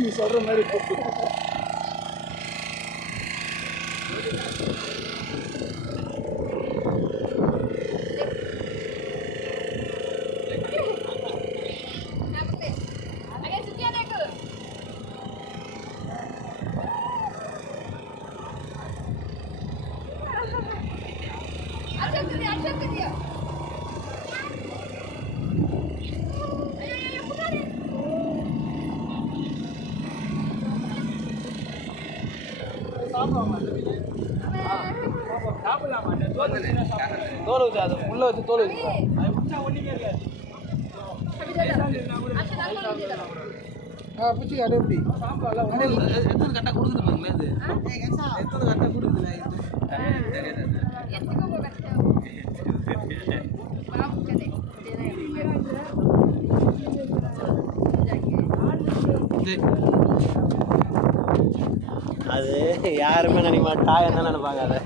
நீ சொல்ற மாதிரி தோல் வச்சு அது உள்ள வச்சு தோல் வச்சு பிடிச்சி அது எப்படி எத்தனை கட்டா கொடுக்குதுங்களே அது எத்தனை கட்டா கொடுக்குதுல அது யாருமே நினைக்க மாட்டா என்ன நினைப்பாங்க அதை